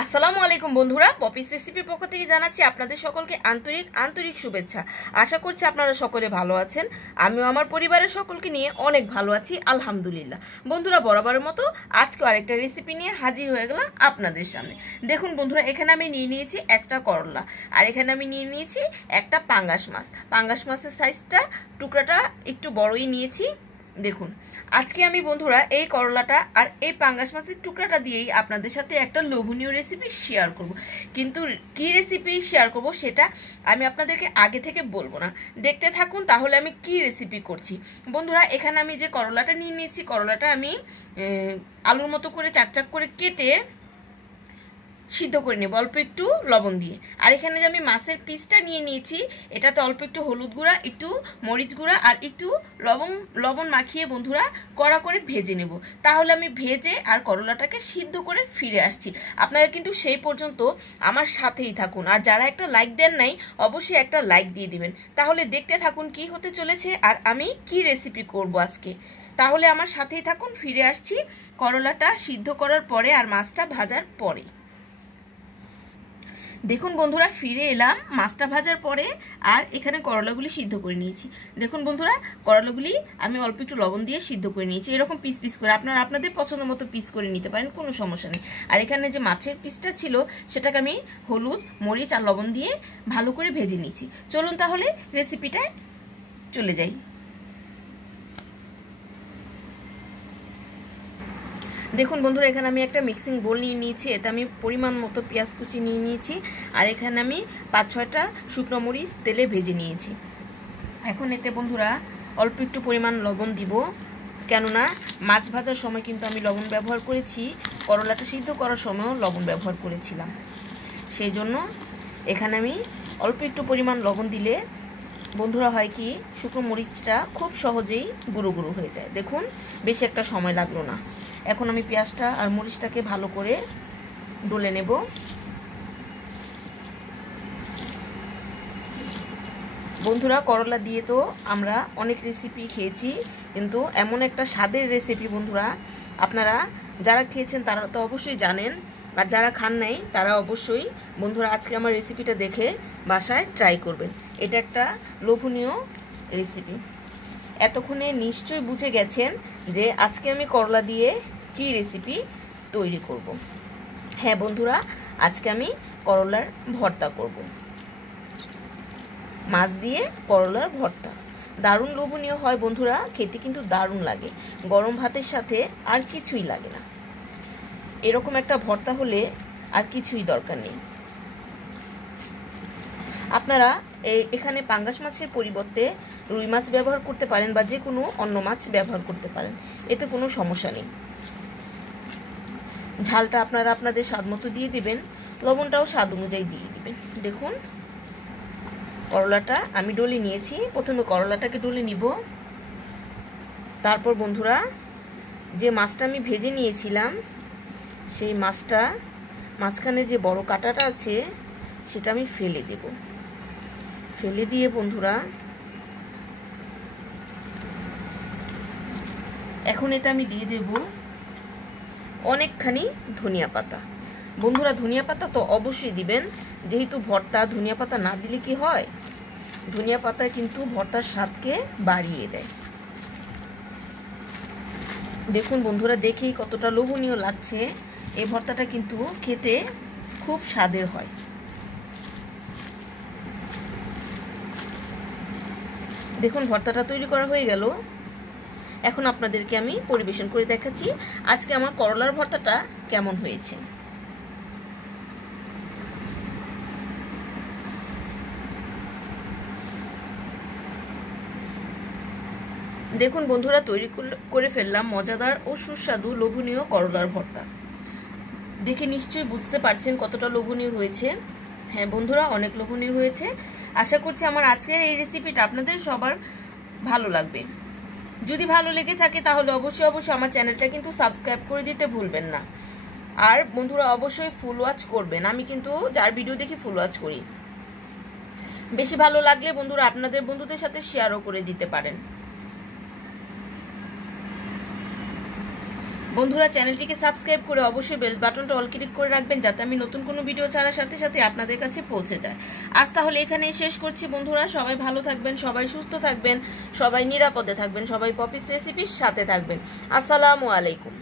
আসসালামু আলাইকুম বন্ধুরা, পপিস রেসিপির পক্ষ থেকে জানাচ্ছি আপনাদের সকলকে আন্তরিক শুভেচ্ছা। আশা করছি আপনারা সকলে ভালো আছেন। আমিও আমার পরিবারের সকলকে নিয়ে অনেক ভালো আছি, আলহামদুলিল্লাহ। বন্ধুরা, বরাবরের মতো আজকে আরেকটা রেসিপি নিয়ে হাজির হয়ে গেলাম আপনাদের সামনে। দেখুন বন্ধুরা, এখানে আমি নিয়ে নিয়েছি একটা করলা, আর এখানে আমি নিয়ে নিয়েছি একটা পাঙ্গাস মাছ। পাঙ্গাস মাছের সাইজটা টুকরাটা একটু বড়ই নিয়েছি। দেখুন, আজকে আমি বন্ধুরা এই করলাটা আর এই পাঙ্গাস মাছের টুকরাটা দিয়েই আপনাদের সাথে একটা লোভনীয় রেসিপি শেয়ার করব। কিন্তু কি রেসিপি শেয়ার করব সেটা আমি আপনাদেরকে আগে থেকে বলবো না, দেখতে থাকুন তাহলে আমি কি রেসিপি করছি। বন্ধুরা, এখানে আমি যে করলাটা নিয়ে নিয়েছি, করলাটা আমি আলুর মতো করে চাকচাক করে কেটে সিদ্ধ করে নেব অল্প একটু লবণ দিয়ে। আর এখানে যে আমি মাছের পিসটা নিয়ে নিয়েছি, এটাতে অল্প একটু হলুদ গুঁড়া, একটু মরিচ গুঁড়া আর একটু লবণ মাখিয়ে বন্ধুরা কড়া করে ভেজে নেব। তাহলে আমি ভেজে আর করলাটাকে সিদ্ধ করে ফিরে আসছি। আপনারা কিন্তু সেই পর্যন্ত আমার সাথেই থাকুন, আর যারা একটা লাইক দেন নাই অবশ্যই একটা লাইক দিয়ে দিবেন। তাহলে দেখতে থাকুন কি হতে চলেছে আর আমি কি রেসিপি করব আজকে। তাহলে আমার সাথেই থাকুন, ফিরে আসছি করলাটা সিদ্ধ করার পরে আর মাছটা ভাজার পরে। দেখুন বন্ধুরা, ফিরে এলাম মাছটা ভাজার পরে, আর এখানে করলাগুলি সিদ্ধ করে নিয়েছি। দেখুন বন্ধুরা, করলাগুলি আমি অল্প একটু লবণ দিয়ে সিদ্ধ করে নিয়েছি, এরকম পিস পিস করে। আপনারা আপনাদের পছন্দ মতো পিস করে নিতে পারেন, কোনো সমস্যা নেই। আর এখানে যে মাছের পিসটা ছিল সেটাকে আমি হলুদ, মরিচ আর লবণ দিয়ে ভালো করে ভেজে নিয়েছি। চলুন তাহলে রেসিপিটায় চলে যাই। দেখুন বন্ধুরা, এখানে আমি একটা মিক্সিং বোল নিয়ে নিয়েছি, এতে আমি পরিমাণ মতো পেঁয়াজ কুচি নিয়ে নিয়েছি, আর এখানে আমি 5-6টা শুকনো মরিচ তেলে ভেজে নিয়েছি। এখন এতে বন্ধুরা অল্প একটু পরিমাণ লবণ দিব, কেননা মাছ ভাজার সময় কিন্তু আমি লবণ ব্যবহার করেছি, করলাটা সিদ্ধ করার সময়ও লবণ ব্যবহার করেছিলাম। সেই জন্য এখানে আমি অল্প একটু পরিমাণ লবণ দিলে বন্ধুরা হয় কি, শুকনো মরিচটা খুব সহজেই গুঁড়ো গুঁড়ো হয়ে যায়। দেখুন, বেশি একটা সময় লাগলো না। এখন আমি পেঁয়াজটা আর মরিচটাকে ভালো করে ডলে নেব। বন্ধুরা, করলা দিয়ে তো আমরা অনেক রেসিপি খেয়েছি, কিন্তু এমন একটা স্বাদের রেসিপি বন্ধুরা, আপনারা যারা খেয়েছেন তারা তো অবশ্যই জানেন, আর যারা খান নাই তারা অবশ্যই বন্ধুরা আজকে আমার রেসিপিটা দেখে বাসায় ট্রাই করবেন। এটা একটা লোভনীয় রেসিপি। এতক্ষণে নিশ্চয়ই বুঝে গেছেন যে আজকে আমি করলা দিয়ে কি রেসিপি তৈরি করব। হ্যাঁ বন্ধুরা, আজকে আমি করলার ভর্তা করব, মাছ দিয়ে করলার ভর্তা। দারুণ লোভনীয় হয় বন্ধুরা, খেতে কিন্তু দারুণ লাগে। গরম ভাতের সাথে আর কিছুই লাগে না, এরকম একটা ভর্তা হলে আর কিছুই দরকার নেই। আপনারা এখানে পাঙ্গাস মাছের পরিবর্তে রুই মাছ ব্যবহার করতে পারেন, বা যে কোনো অন্য মাছ ব্যবহার করতে পারেন, এতে কোনো সমস্যা নেই। ঝালটা আপনারা আপনাদের স্বাদ মতো দিয়ে দিবেন, লবণটাও স্বাদ অনুযায়ী দিয়ে দিবেন। দেখুন, করলাটা আমি ডলে নিয়েছি। প্রথমে করলাটাকে ডলে নিব, তারপর বন্ধুরা যে মাছটা আমি ভেজে নিয়েছিলাম সেই মাছটা মাঝখানে যে বড় কাঁটাটা আছে সেটা আমি ফেলে দেব। ফেলে দিয়ে বন্ধুরা এখন এতে আমি দিয়ে দেব অনেকখানি ধনিয়া পাতা। বন্ধুরা, ধনিয়া পাতা তো অবশ্যই দিবেন, যেহেতু ভর্তা ধনিয়া পাতা না দিলে কি হয়, ধনিয়া পাতা কিন্তু ভর্তার স্বাদকে বাড়িয়ে দেয়। দেখুন বন্ধুরা, দেখেই কতটা লোভনীয় লাগছে। এই ভর্তাটা কিন্তু খেতে খুব স্বাদের হয়। দেখুন, ভর্তাটা তৈরি করা হয়ে গেল। এখন আপনাদেরকে আমি পরিবেশন করে দেখাচ্ছি আজকে আমার করলার ভর্তাটা কেমন হয়েছে। দেখুন বন্ধুরা, তৈরি করে ফেললাম মজাদার ও সুস্বাদু লোভনীয় করলার ভর্তা। দেখে নিশ্চয়ই বুঝতে পারছেন কতটা লোভনীয় হয়েছে। হ্যাঁ বন্ধুরা, অনেক লোভনীয় হয়েছে। আশা করছি আমার আজকের এই রেসিপিটা আপনাদের সবার ভালো লাগবে। যদি ভালো লেগে থাকে তাহলে অবশ্যই আমার চ্যানেলটা কিন্তু সাবস্ক্রাইব করে দিতে ভুলবেন না। আর বন্ধুরা অবশ্যই ফুল ওয়াচ করবেন, আমি কিন্তু যার ভিডিও দেখি ফুল ওয়াচ করি। বেশি ভালো লাগলে বন্ধুরা আপনাদের বন্ধুদের সাথে শেয়ারও করে দিতে পারেন। বন্ধুরা চ্যানেলটিকে সাবস্ক্রাইব করে অবশ্যই বেল বাটনটা অল ক্লিক করে রাখবেন, যাতে আমি নতুন কোনো ভিডিও ছাড়ার সাথে সাথে আপনাদের কাছে পৌঁছে যায়। আজ তাহলে এখানেই শেষ করছি বন্ধুরা। সবাই ভালো থাকবেন, সবাই সুস্থ থাকবেন, সবাই নিরাপদে থাকবেন, সবাই পপিস রেসিপির সাথে থাকবেন। আসসালামু আলাইকুম।